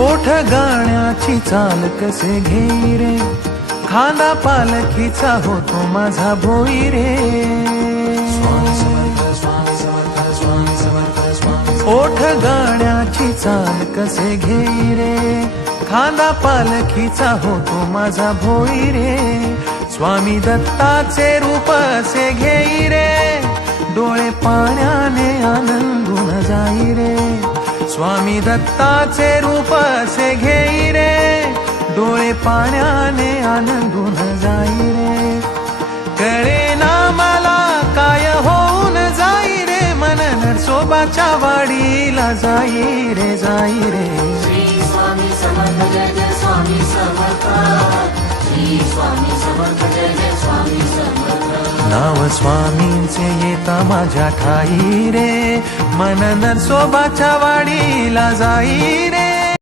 ओठ गाण्याची चाल कसे घेई रे, खांदा पालखीचा होतो माझा भोई रे. ओठ गाण्याची चाल कसे घेई रे, खांदा पालखीचा होतो माझा भोई रे. स्वामी दत्ताचे रूप असे घेई रे, डोळे पाण्याने आनंदून जाई रे. स्वामी दत्ताचे रूप असे घेई रे, डोळे पाण्याने आनंदून जाई रे. कळेना मला काय होऊन जाई रे, मन नरसोबाच्या वाडीला जाई रे, जाई रे. श्री स्वामी समर्थ जय जय स्वामी समर्थ, श्री स्वामी समर्थ जय जय स्वामी समर्थ. नाव स्वामींचे येता माझ्या ठाई रे, मन नरसोबाच्या वाडीला जाई रे.